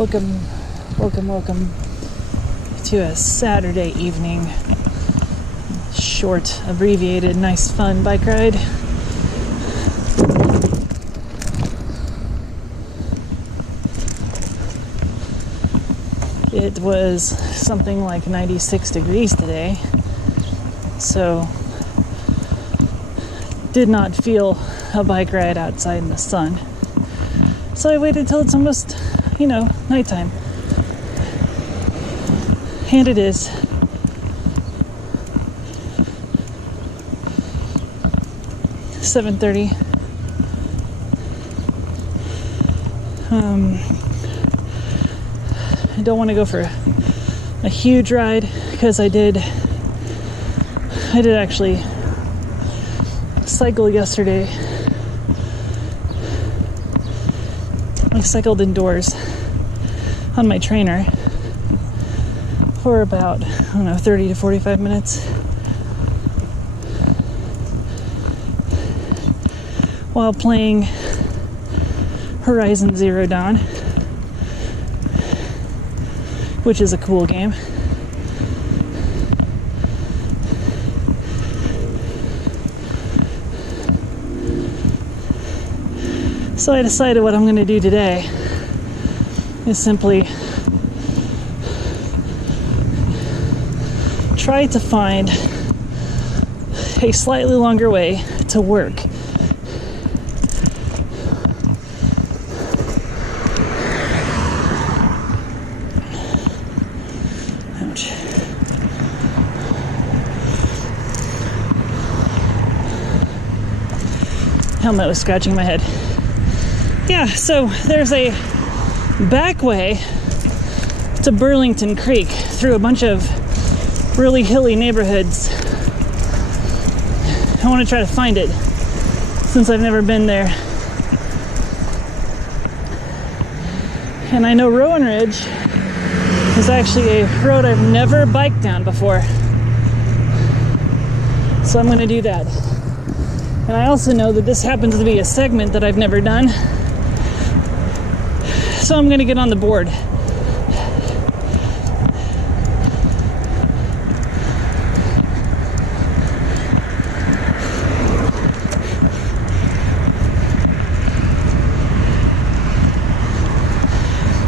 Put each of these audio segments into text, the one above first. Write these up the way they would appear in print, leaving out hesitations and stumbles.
Welcome to a Saturday evening, short, abbreviated, nice, fun bike ride. It was something like 96 degrees today, so did not feel a bike ride outside in the sun. So I waited till it's almost, nighttime. And it is. $7:30. I don't want to go for a huge ride because I did actually cycle yesterday. I cycled indoors on my trainer for about, 30 to 45 minutes while playing Horizon Zero Dawn, which is a cool game. So I decided what I'm going to do today is simply try to find a slightly longer way to work. Ouch. Helmet was scratching my head. Yeah, so there's a back way to Burlington Creek through a bunch of really hilly neighborhoods. I want to try to find it since I've never been there. And I know Rowan Ridge is actually a road I've never biked down before. So I'm going to do that. And I also know that this happens to be a segment that I've never done. So I'm going to get on the board.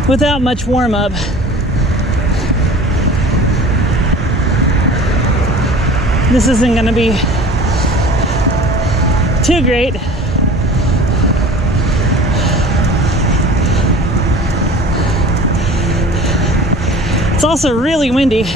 Without much warm-up. This isn't going to be too great. It's also really windy.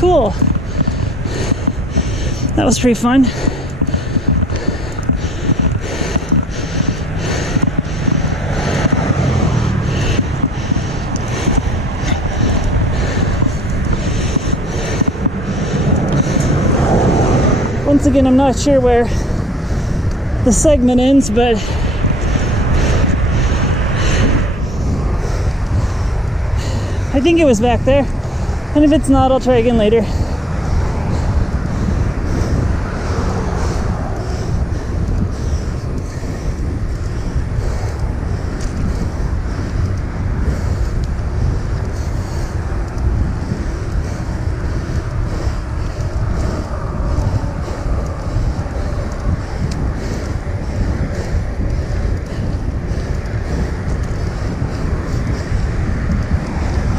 Cool. That was pretty fun. Once again, I'm not sure where the segment ends, but I think it was back there. And if it's not, I'll try again later.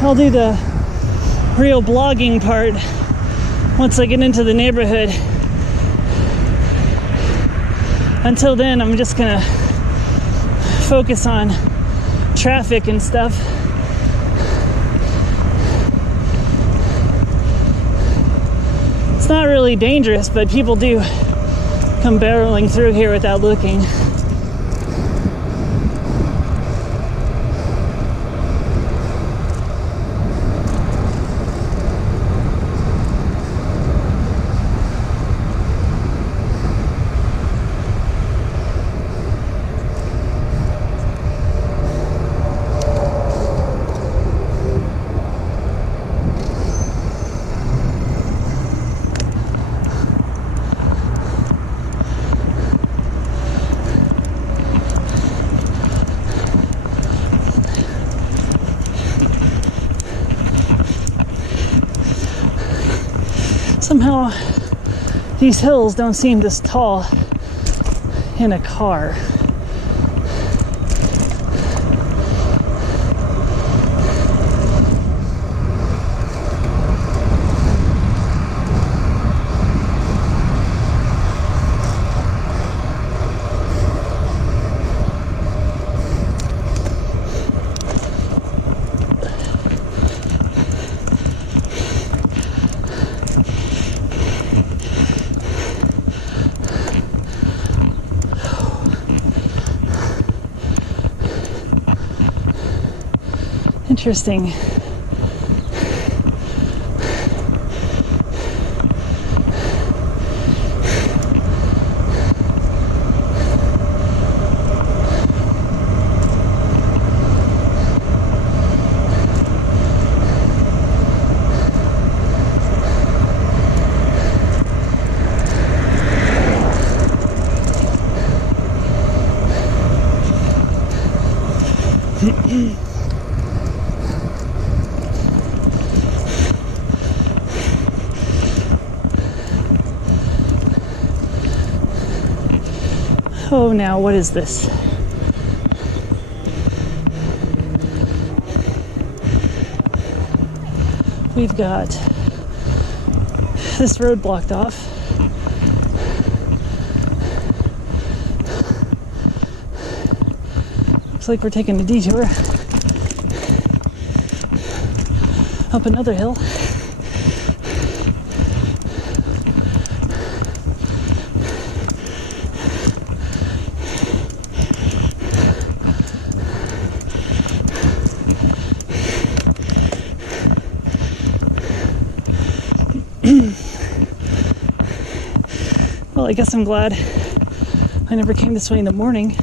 I'll do the real blogging part once I get into the neighborhood. Until then, I'm just gonna focus on traffic and stuff. It's not really dangerous, but people do come barreling through here without looking. Somehow, these hills don't seem this tall in a car. Interesting. Oh, now what is this? We've got this road blocked off. Looks like we're taking a detour up another hill. Well, I guess I'm glad I never came this way in the morning.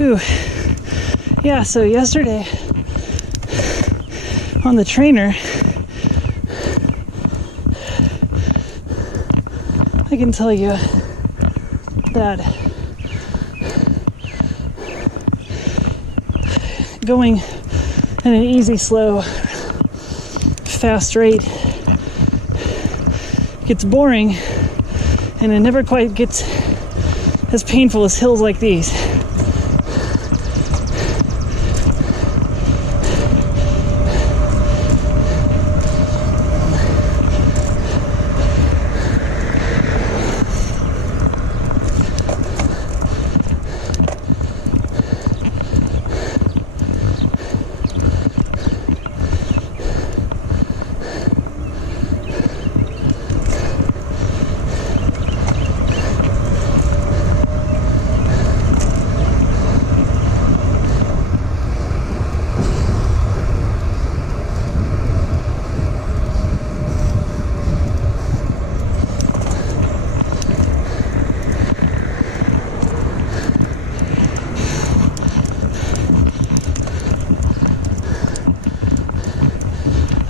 Ooh. Yeah, so yesterday on the trainer, I can tell you that going at an easy, slow, fast rate gets boring, and it never quite gets as painful as hills like these.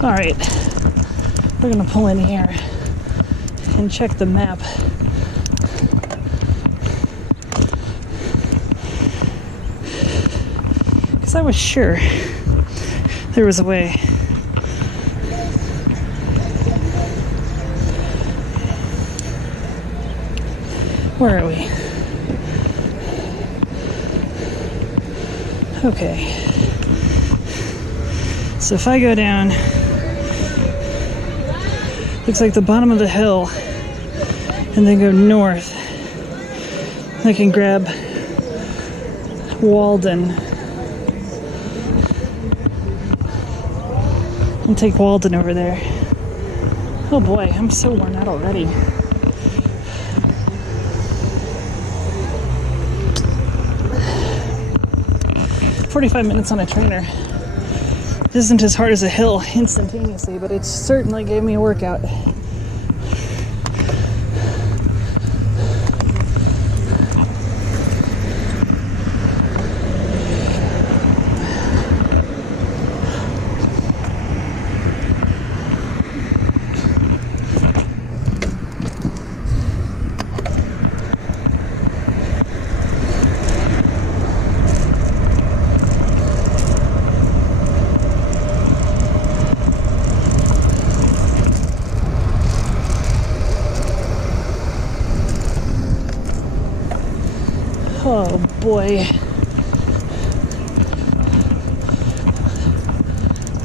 All right, we're gonna pull in here and check the map. Because I was sure there was a way. Where are we? Okay. So if I go down, looks like the bottom of the hill, and then go north, I can grab Walden and take Walden over there. Oh boy, I'm so worn out already. "45 minutes on a trainer isn't as hard as a hill instantaneously, but it certainly gave me a workout." Oh boy.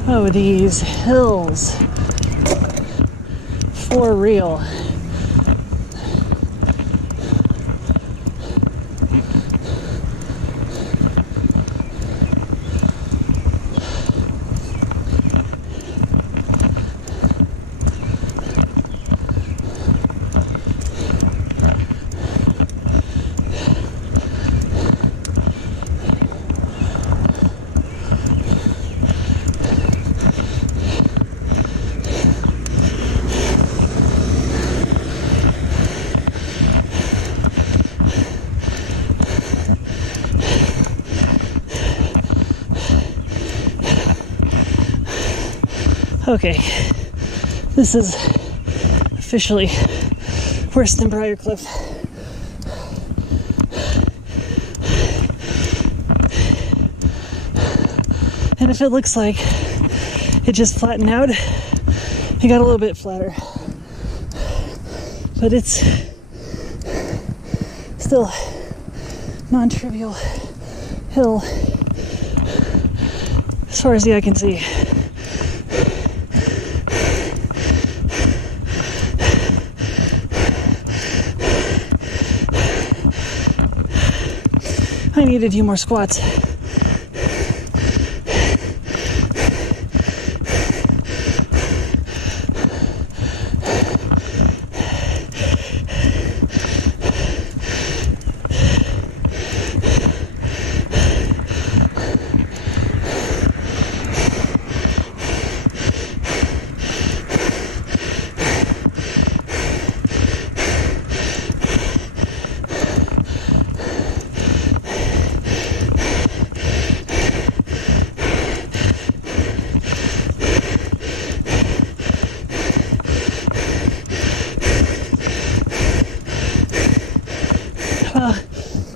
Oh, these hills. For real. Okay, this is officially worse than Briarcliff. And if it looks like it just flattened out, it got a little bit flatter. But it's still non-trivial hill as far as the eye can see. I need a few more squats.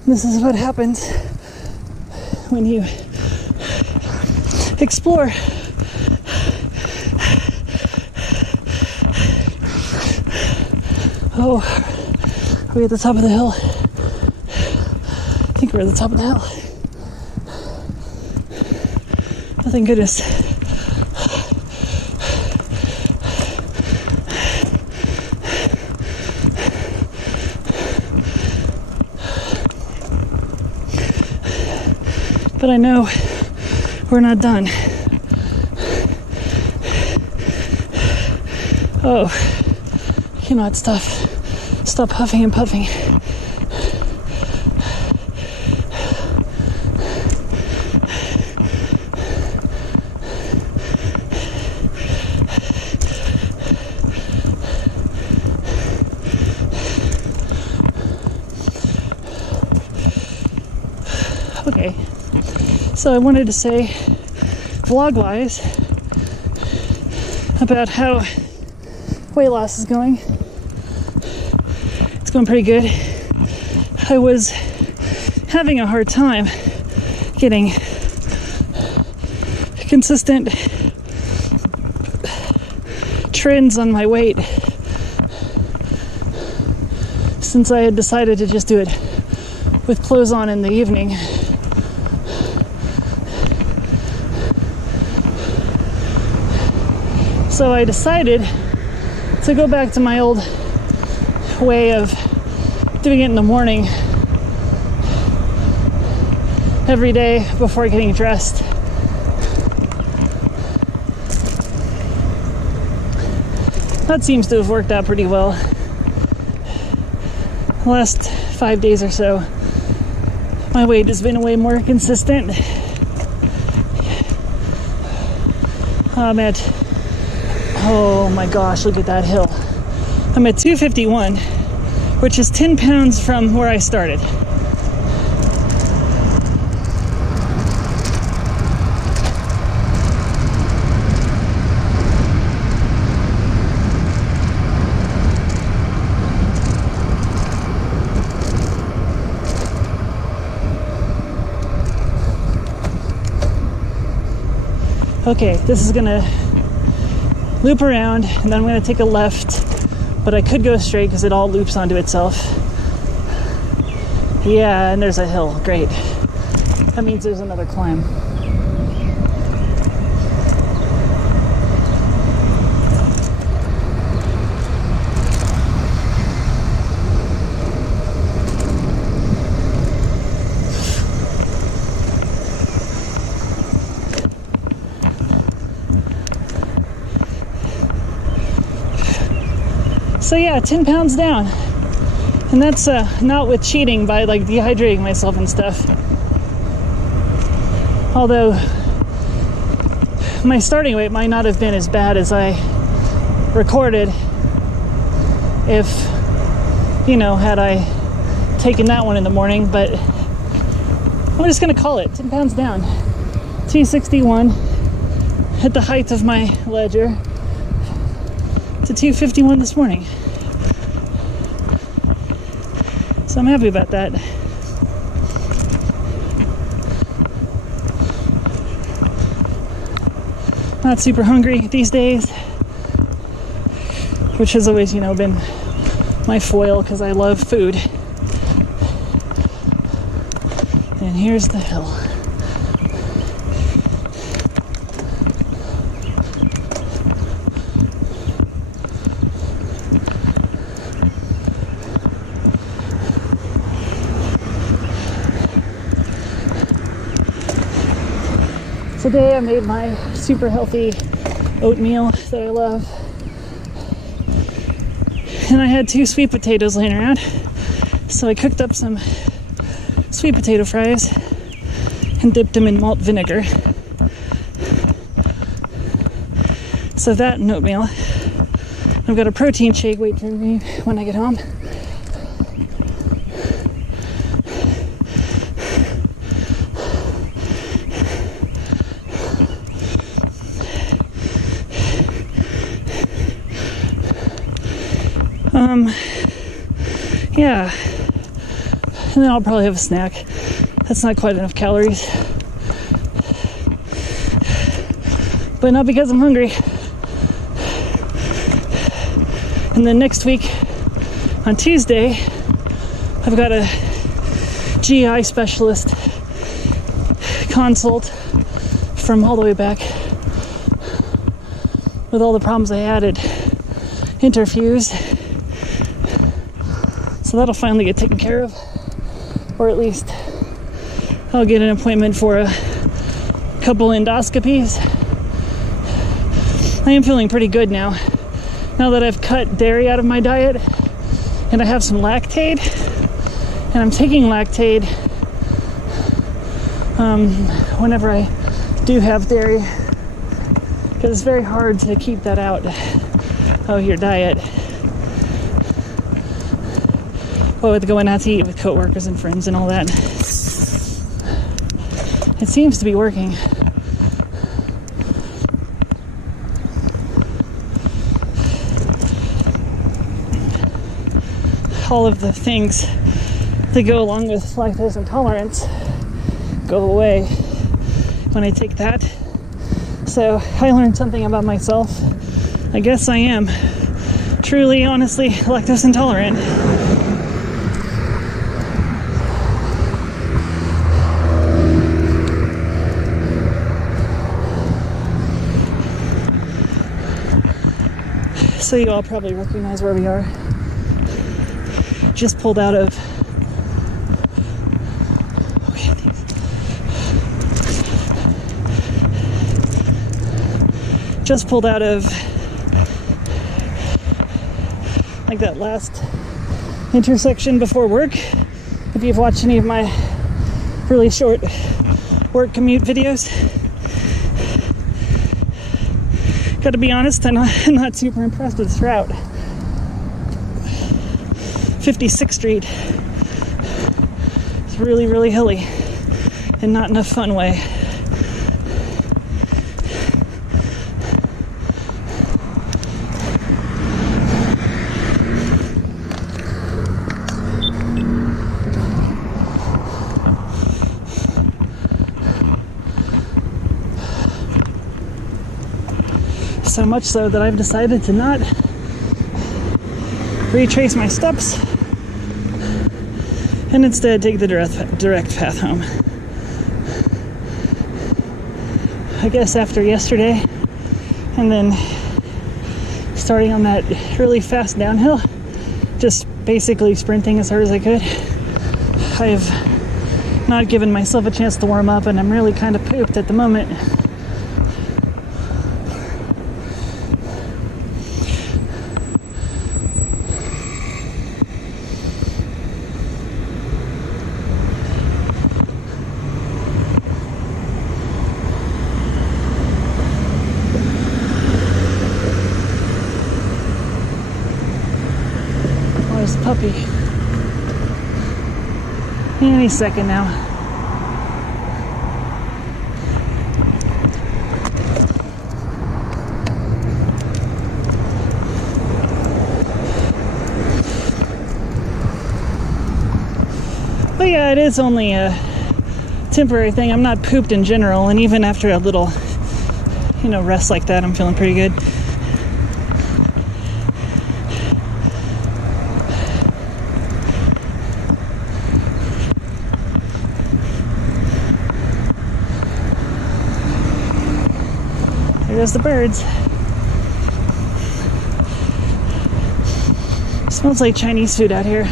This is what happens when you explore. Oh, are we at the top of the hill? I think we're at the top of the hill. Oh, thank goodness. But I know we're not done. Oh, cannot stop huffing and puffing. Okay. So I wanted to say, vlog-wise, about how weight loss is going. It's going pretty good. I was having a hard time getting consistent trends on my weight since I had decided to just do it with clothes on in the evening. So I decided to go back to my old way of doing it in the morning every day before getting dressed. That seems to have worked out pretty well. The last 5 days or so, my weight has been way more consistent. Oh my gosh, look at that hill. I'm at 251, which is 10 pounds from where I started. Okay, this is gonna loop around and then I'm gonna take a left, but I could go straight because it all loops onto itself. Yeah, and there's a hill, great. That means there's another climb. So yeah, 10 pounds down. And that's not with cheating by like dehydrating myself and stuff. Although my starting weight might not have been as bad as I recorded if, you know, had I taken that one in the morning, but I'm just gonna call it 10 pounds down. 261 at the height of my ledger to 251 this morning. So I'm happy about that. Not super hungry these days, which has always, you know, been my foil because I love food. And here's the hill. Today I made my super healthy oatmeal that I love. And I had 2 sweet potatoes laying around. So I cooked up some sweet potato fries and dipped them in malt vinegar. So that and oatmeal. I've got a protein shake waiting for me when I get home. Yeah, and then I'll probably have a snack. That's not quite enough calories, but not because I'm hungry. And then next week on Tuesday, I've got a GI specialist consult from all the way back with all the problems I had at Interfuse. So that'll finally get taken care of, or at least I'll get an appointment for a couple endoscopies. I am feeling pretty good now that I've cut dairy out of my diet and I have some Lactaid, and I'm taking Lactaid whenever I do have dairy, because it's very hard to keep that out of your diet. Well, with going out to eat with coworkers and friends and all that. It seems to be working. all of the things that go along with lactose intolerance go away when I take that. So I learned something about myself. I guess I am truly, honestly, lactose intolerant. So you all probably recognize where we are. Just pulled out of like that last intersection before work. If you've watched any of my really short work commute videos, gotta be honest, I'm not super impressed with this route. 56th Street. It's really, really hilly and not in a fun way. So much so that I've decided to not retrace my steps and instead take the direct path home. I guess after yesterday and then starting on that really fast downhill, just basically sprinting as hard as I could, I've not given myself a chance to warm up and I'm really kind of pooped at the moment. Puppy. Any second now. But yeah, it is only a temporary thing. I'm not pooped in general, and even after a little, rest like that, I'm feeling pretty good. There goes the birds. Smells like Chinese food out here.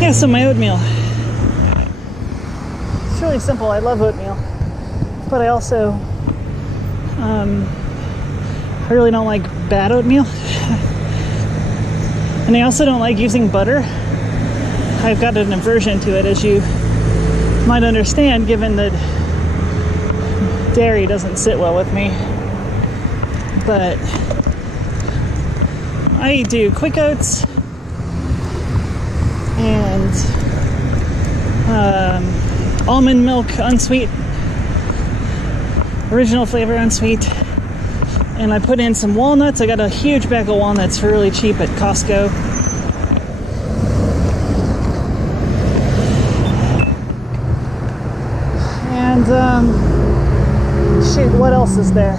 Yeah, so my oatmeal. It's really simple. I love oatmeal. But I also, I really don't like bad oatmeal. And I also don't like using butter. I've got an aversion to it, as you might understand, given that dairy doesn't sit well with me. But I do quick oats and almond milk unsweet, original flavor unsweet, and I put in some walnuts. I got a huge bag of walnuts for really cheap at Costco. And shoot, what else is there?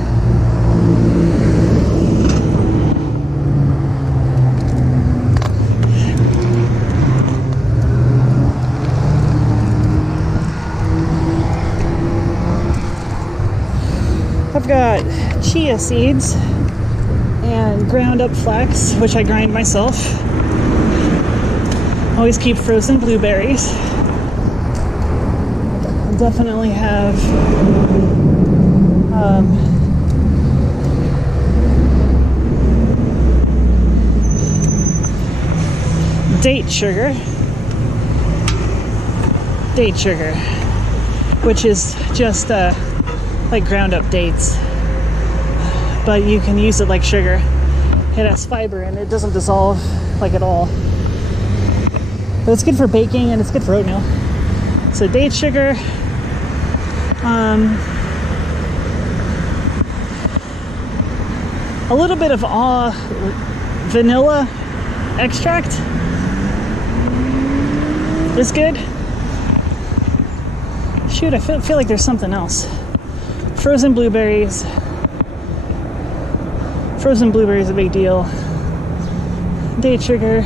I've got chia seeds and ground up flax, which I grind myself. Always keep frozen blueberries. Definitely have date sugar, which is just like ground up dates, but you can use it like sugar. It has fiber and it doesn't dissolve like at all. But it's good for baking and it's good for oatmeal. So date sugar, a little bit of vanilla extract is good. Shoot, I feel like there's something else. Frozen blueberries. Frozen blueberries a big deal. Date sugar.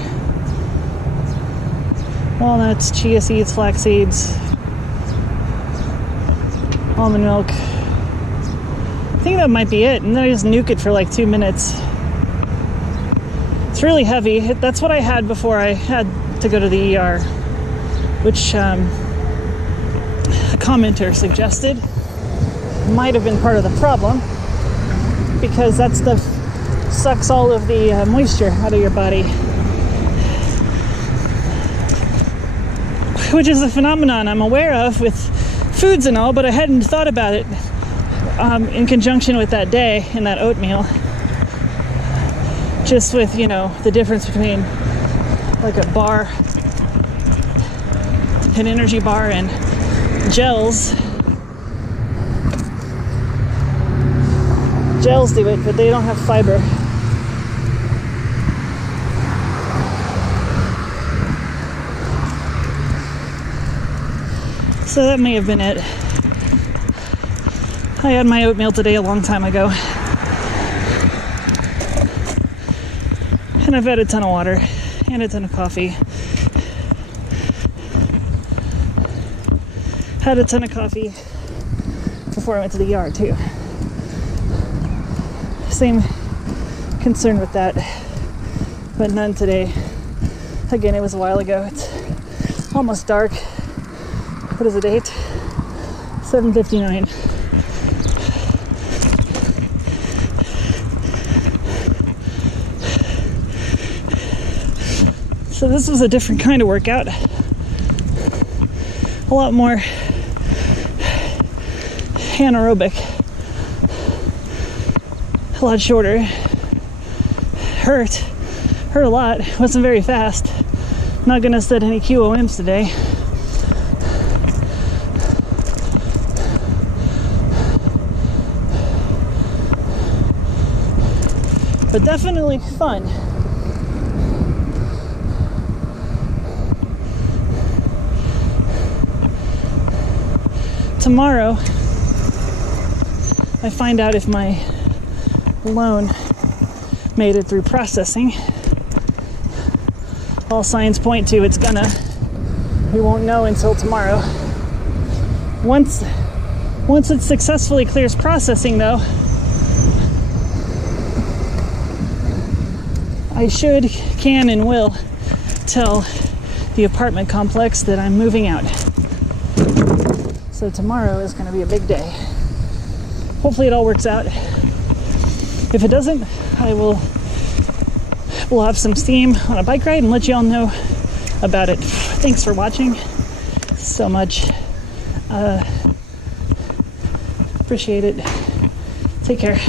Walnuts, chia seeds, flax seeds. Almond milk. I think that might be it. And then I just nuke it for like 2 minutes. It's really heavy. That's what I had before I had to go to the ER, which a commenter suggested might have been part of the problem, because that stuff sucks all of the moisture out of your body, which is a phenomenon I'm aware of with foods and all, but I hadn't thought about it in conjunction with that day and that oatmeal. Just with, you know, the difference between like a bar, an energy bar, and gels. Gels do it, but they don't have fiber. So that may have been it. I had my oatmeal today a long time ago. And I've had a ton of water and a ton of coffee. Had a ton of coffee before I went to the ER too. Same concern with that, but none today. Again, it was a while ago. It's almost dark. What is the date? 7:59. So this was a different kind of workout. A lot more anaerobic. A lot shorter. Hurt a lot. Wasn't very fast. Not gonna set any QOMs today. But definitely fun. Tomorrow, I find out if my loan made it through processing. All signs point to it's gonna. We won't know until tomorrow. Once it successfully clears processing, though, I should, can, and will tell the apartment complex that I'm moving out. So tomorrow is going to be a big day. Hopefully it all works out. If it doesn't, we'll have some steam on a bike ride and let you all know about it. Thanks for watching so much. Appreciate it. Take care.